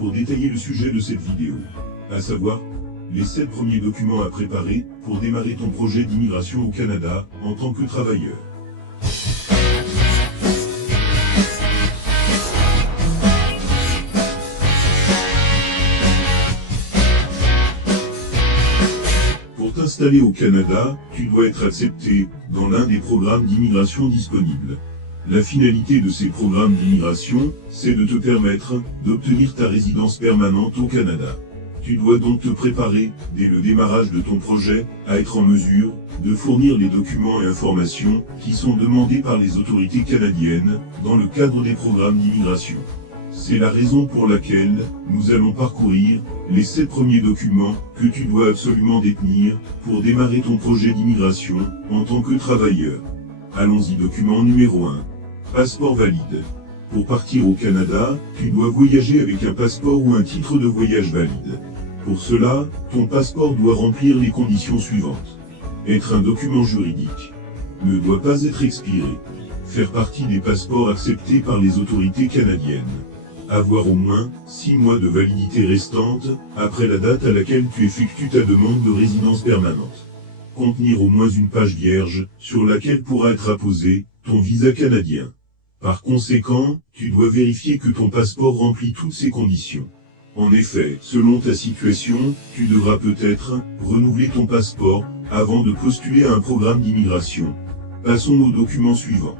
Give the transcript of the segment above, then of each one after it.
pour détailler le sujet de cette vidéo, à savoir les 7 premiers documents à préparer pour démarrer ton projet d'immigration au Canada en tant que travailleur. Pour t'installer au Canada, tu dois être accepté dans l'un des programmes d'immigration disponibles. La finalité de ces programmes d'immigration, c'est de te permettre d'obtenir ta résidence permanente au Canada. Tu dois donc te préparer, dès le démarrage de ton projet, à être en mesure de fournir les documents et informations qui sont demandés par les autorités canadiennes dans le cadre des programmes d'immigration. C'est la raison pour laquelle nous allons parcourir les 7 premiers documents que tu dois absolument détenir pour démarrer ton projet d'immigration en tant que travailleur. Allons-y. Document numéro 1. Passeport valide. Pour partir au Canada, tu dois voyager avec un passeport ou un titre de voyage valide. Pour cela, ton passeport doit remplir les conditions suivantes. Être un document juridique. Ne doit pas être expiré. Faire partie des passeports acceptés par les autorités canadiennes. Avoir au moins 6 mois de validité restante après la date à laquelle tu effectues ta demande de résidence permanente. Contenir au moins une page vierge sur laquelle pourra être apposé ton visa canadien. Par conséquent, tu dois vérifier que ton passeport remplit toutes ces conditions. En effet, selon ta situation, tu devras peut-être renouveler ton passeport avant de postuler à un programme d'immigration. Passons au document suivant.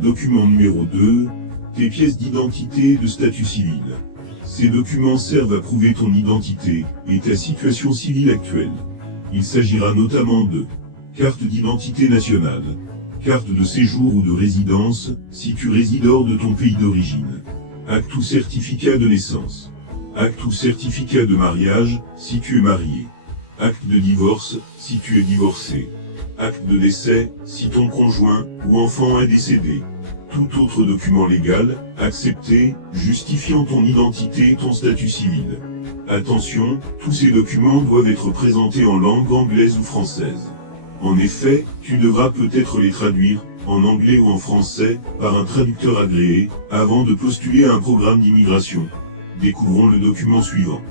Document numéro 2. Tes pièces d'identité et de statut civil. Ces documents servent à prouver ton identité et ta situation civile actuelle. Il s'agira notamment de carte d'identité nationale, carte de séjour ou de résidence si tu résides hors de ton pays d'origine, acte ou certificat de naissance, acte ou certificat de mariage si tu es marié, acte de divorce si tu es divorcé, acte de décès si ton conjoint ou enfant est décédé. Tout autre document légal, accepté, justifiant ton identité et ton statut civil. Attention, tous ces documents doivent être présentés en langue anglaise ou française. En effet, tu devras peut-être les traduire, en anglais ou en français, par un traducteur agréé, avant de postuler à un programme d'immigration. Découvrons le document suivant.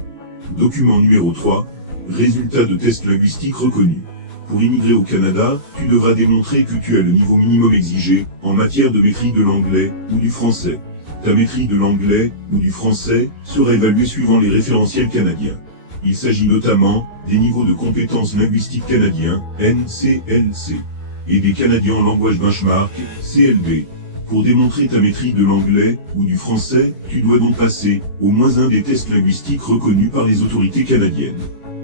Document numéro 3. Résultat de test linguistique reconnu. Pour immigrer au Canada, tu devras démontrer que tu as le niveau minimum exigé en matière de maîtrise de l'anglais ou du français. Ta maîtrise de l'anglais ou du français sera évaluée suivant les référentiels canadiens. Il s'agit notamment des niveaux de compétences linguistiques canadiens, NCLC, et des Canadian Language Benchmark, CLB. Pour démontrer ta maîtrise de l'anglais ou du français, tu dois donc passer au moins un des tests linguistiques reconnus par les autorités canadiennes.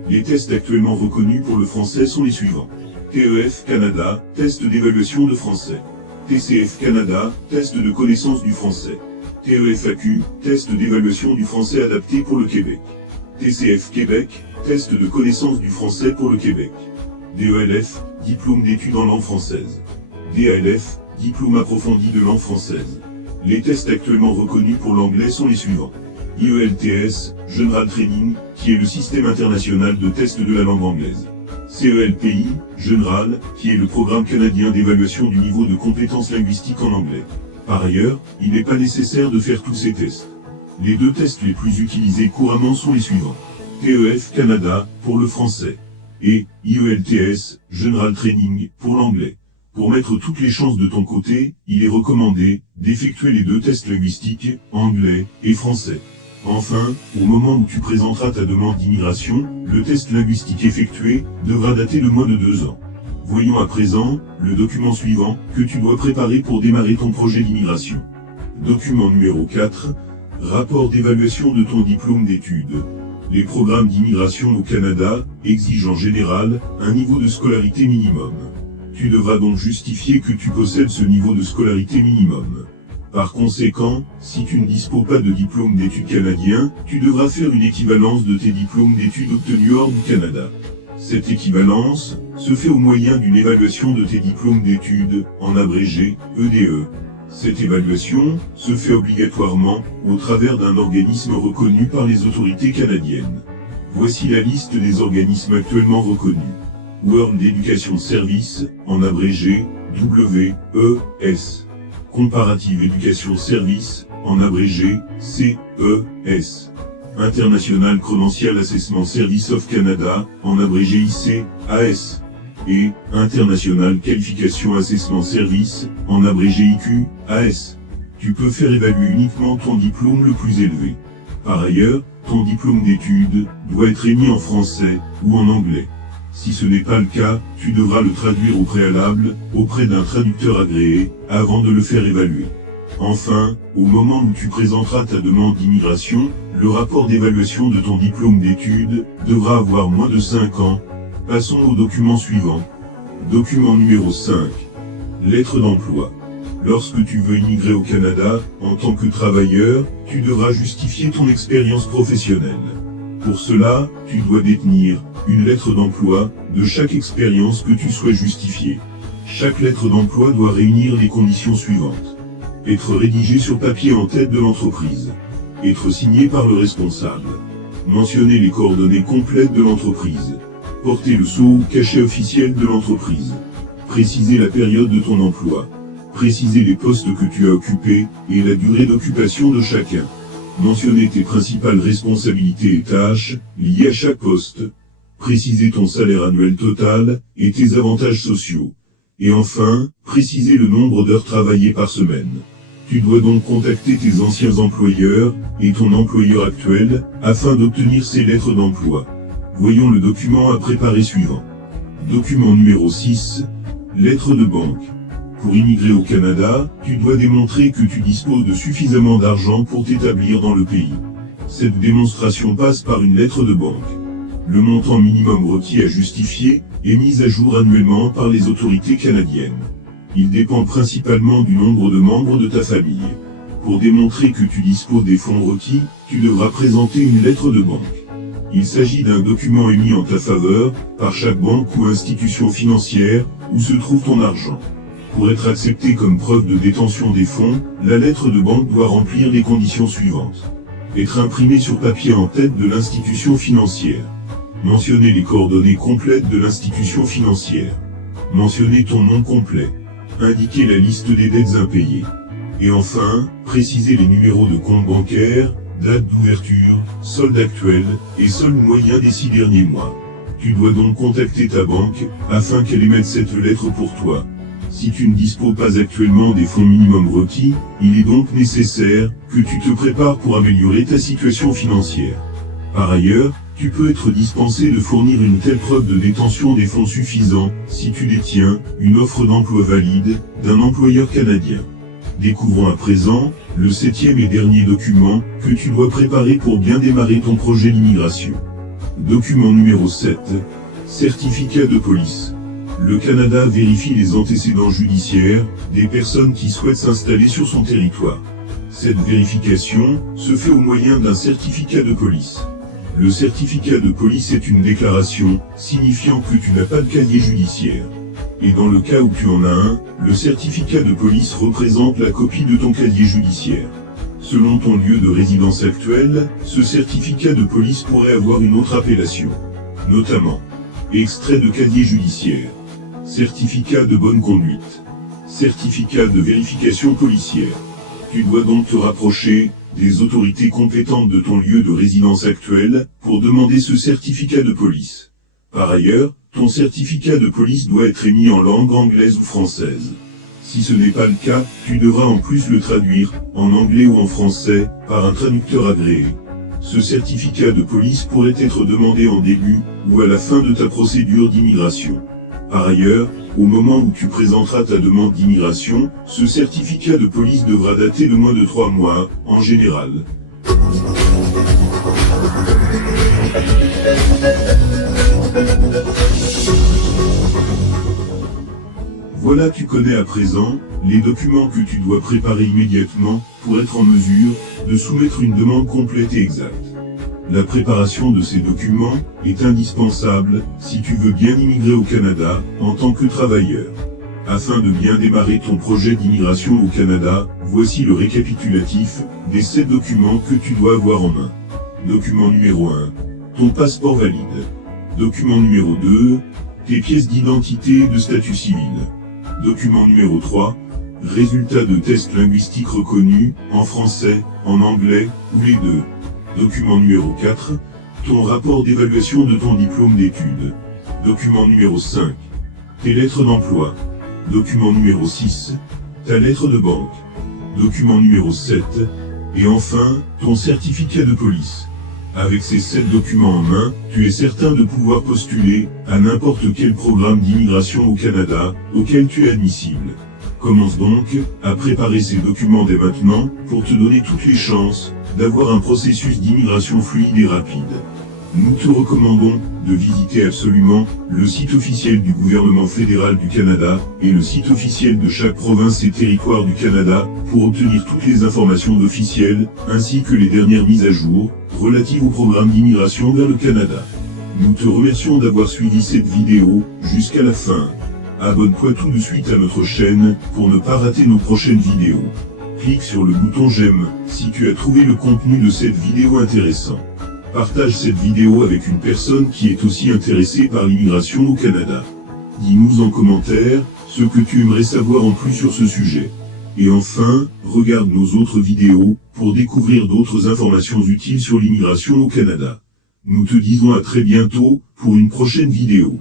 Les tests actuellement reconnus pour le français sont les suivants. TEF Canada, test d'évaluation de français. TCF Canada, test de connaissance du français. TEFAQ, test d'évaluation du français adapté pour le Québec. TCF Québec, test de connaissance du français pour le Québec. DELF, diplôme d'études en langue française. DALF, diplôme approfondi de langue française. Les tests actuellement reconnus pour l'anglais sont les suivants. IELTS, General Training, qui est le système international de test de la langue anglaise. CELPI, General, qui est le programme canadien d'évaluation du niveau de compétences linguistiques en anglais. Par ailleurs, il n'est pas nécessaire de faire tous ces tests. Les 2 tests les plus utilisés couramment sont les suivants. TEF Canada, pour le français, et IELTS, General Training, pour l'anglais. Pour mettre toutes les chances de ton côté, il est recommandé d'effectuer les 2 tests linguistiques, anglais et français. Enfin, au moment où tu présenteras ta demande d'immigration, le test linguistique effectué devra dater de moins de 2 ans. Voyons à présent le document suivant que tu dois préparer pour démarrer ton projet d'immigration. Document numéro 4. Rapport d'évaluation de ton diplôme d'études. Les programmes d'immigration au Canada exigent en général un niveau de scolarité minimum. Tu devras donc justifier que tu possèdes ce niveau de scolarité minimum. Par conséquent, si tu ne disposes pas de diplôme d'études canadien, tu devras faire une équivalence de tes diplômes d'études obtenus hors du Canada. Cette équivalence se fait au moyen d'une évaluation de tes diplômes d'études, en abrégé EDE. Cette évaluation se fait obligatoirement au travers d'un organisme reconnu par les autorités canadiennes. Voici la liste des organismes actuellement reconnus. World Education Service, en abrégé WES. Comparative Education Service, en abrégé CES. International Credential Assessment Service of Canada, en abrégé ICAS, et International Qualification Assessment Service, en abrégé IQAS. Tu peux faire évaluer uniquement ton diplôme le plus élevé. Par ailleurs, ton diplôme d'études doit être émis en français ou en anglais. Si ce n'est pas le cas, tu devras le traduire au préalable, auprès d'un traducteur agréé, avant de le faire évaluer. Enfin, au moment où tu présenteras ta demande d'immigration, le rapport d'évaluation de ton diplôme d'études devra avoir moins de 5 ans. Passons au document suivant. Document numéro 5. Lettre d'emploi. Lorsque tu veux immigrer au Canada, en tant que travailleur, tu devras justifier ton expérience professionnelle. Pour cela, tu dois détenir une lettre d'emploi de chaque expérience que tu souhaites justifier. Chaque lettre d'emploi doit réunir les conditions suivantes. Être rédigée sur papier en tête de l'entreprise. Être signée par le responsable. Mentionner les coordonnées complètes de l'entreprise. Porter le sceau ou cachet officiel de l'entreprise. Préciser la période de ton emploi. Préciser les postes que tu as occupés et la durée d'occupation de chacun. Mentionner tes principales responsabilités et tâches liées à chaque poste. Préciser ton salaire annuel total et tes avantages sociaux. Et enfin, préciser le nombre d'heures travaillées par semaine. Tu dois donc contacter tes anciens employeurs et ton employeur actuel afin d'obtenir ces lettres d'emploi. Voyons le document à préparer suivant. Document numéro 6. Lettre de banque. Pour immigrer au Canada, tu dois démontrer que tu disposes de suffisamment d'argent pour t'établir dans le pays. Cette démonstration passe par une lettre de banque. Le montant minimum requis à justifier est mis à jour annuellement par les autorités canadiennes. Il dépend principalement du nombre de membres de ta famille. Pour démontrer que tu disposes des fonds requis, tu devras présenter une lettre de banque. Il s'agit d'un document émis en ta faveur par chaque banque ou institution financière où se trouve ton argent. Pour être accepté comme preuve de détention des fonds, la lettre de banque doit remplir les conditions suivantes. Être imprimée sur papier en tête de l'institution financière. Mentionner les coordonnées complètes de l'institution financière. Mentionner ton nom complet. Indiquer la liste des dettes impayées. Et enfin, préciser les numéros de compte bancaire, date d'ouverture, solde actuel et solde moyen des 6 derniers mois. Tu dois donc contacter ta banque afin qu'elle émette cette lettre pour toi. Si tu ne disposes pas actuellement des fonds minimum requis, il est donc nécessaire que tu te prépares pour améliorer ta situation financière. Par ailleurs, tu peux être dispensé de fournir une telle preuve de détention des fonds suffisants si tu détiens une offre d'emploi valide d'un employeur canadien. Découvrons à présent le 7e et dernier document que tu dois préparer pour bien démarrer ton projet d'immigration. Document numéro 7. Certificat de police. Le Canada vérifie les antécédents judiciaires des personnes qui souhaitent s'installer sur son territoire. Cette vérification se fait au moyen d'un certificat de police. Le certificat de police est une déclaration signifiant que tu n'as pas de casier judiciaire. Et dans le cas où tu en as un, le certificat de police représente la copie de ton casier judiciaire. Selon ton lieu de résidence actuel, ce certificat de police pourrait avoir une autre appellation. Notamment, extrait de casier judiciaire, certificat de bonne conduite, certificat de vérification policière. Tu dois donc te rapprocher des autorités compétentes de ton lieu de résidence actuel pour demander ce certificat de police. Par ailleurs, ton certificat de police doit être émis en langue anglaise ou française. Si ce n'est pas le cas, tu devras en plus le traduire en anglais ou en français par un traducteur agréé. Ce certificat de police pourrait être demandé en début ou à la fin de ta procédure d'immigration. Par ailleurs, au moment où tu présenteras ta demande d'immigration, ce certificat de police devra dater de moins de 3 mois, en général. Voilà, tu connais à présent les documents que tu dois préparer immédiatement pour être en mesure de soumettre une demande complète et exacte. La préparation de ces documents est indispensable si tu veux bien immigrer au Canada en tant que travailleur. Afin de bien démarrer ton projet d'immigration au Canada, voici le récapitulatif des 7 documents que tu dois avoir en main. Document numéro 1. Ton passeport valide. Document numéro 2. Tes pièces d'identité et de statut civil. Document numéro 3. Résultat de tests linguistiques reconnus, en français, en anglais, ou les deux. Document numéro 4. Ton rapport d'évaluation de ton diplôme d'études. Document numéro 5. Tes lettres d'emploi. Document numéro 6. Ta lettre de banque. Document numéro 7. Et enfin, ton certificat de police. Avec ces 7 documents en main, tu es certain de pouvoir postuler à n'importe quel programme d'immigration au Canada auquel tu es admissible. Commence donc à préparer ces documents dès maintenant pour te donner toutes les chances d'avoir un processus d'immigration fluide et rapide. Nous te recommandons de visiter absolument le site officiel du gouvernement fédéral du Canada et le site officiel de chaque province et territoire du Canada pour obtenir toutes les informations officielles ainsi que les dernières mises à jour relatives au programme d'immigration vers le Canada. Nous te remercions d'avoir suivi cette vidéo jusqu'à la fin. Abonne-toi tout de suite à notre chaîne pour ne pas rater nos prochaines vidéos. Clique sur le bouton j'aime si tu as trouvé le contenu de cette vidéo intéressant. Partage cette vidéo avec une personne qui est aussi intéressée par l'immigration au Canada. Dis-nous en commentaire ce que tu aimerais savoir en plus sur ce sujet. Et enfin, regarde nos autres vidéos pour découvrir d'autres informations utiles sur l'immigration au Canada. Nous te disons à très bientôt pour une prochaine vidéo.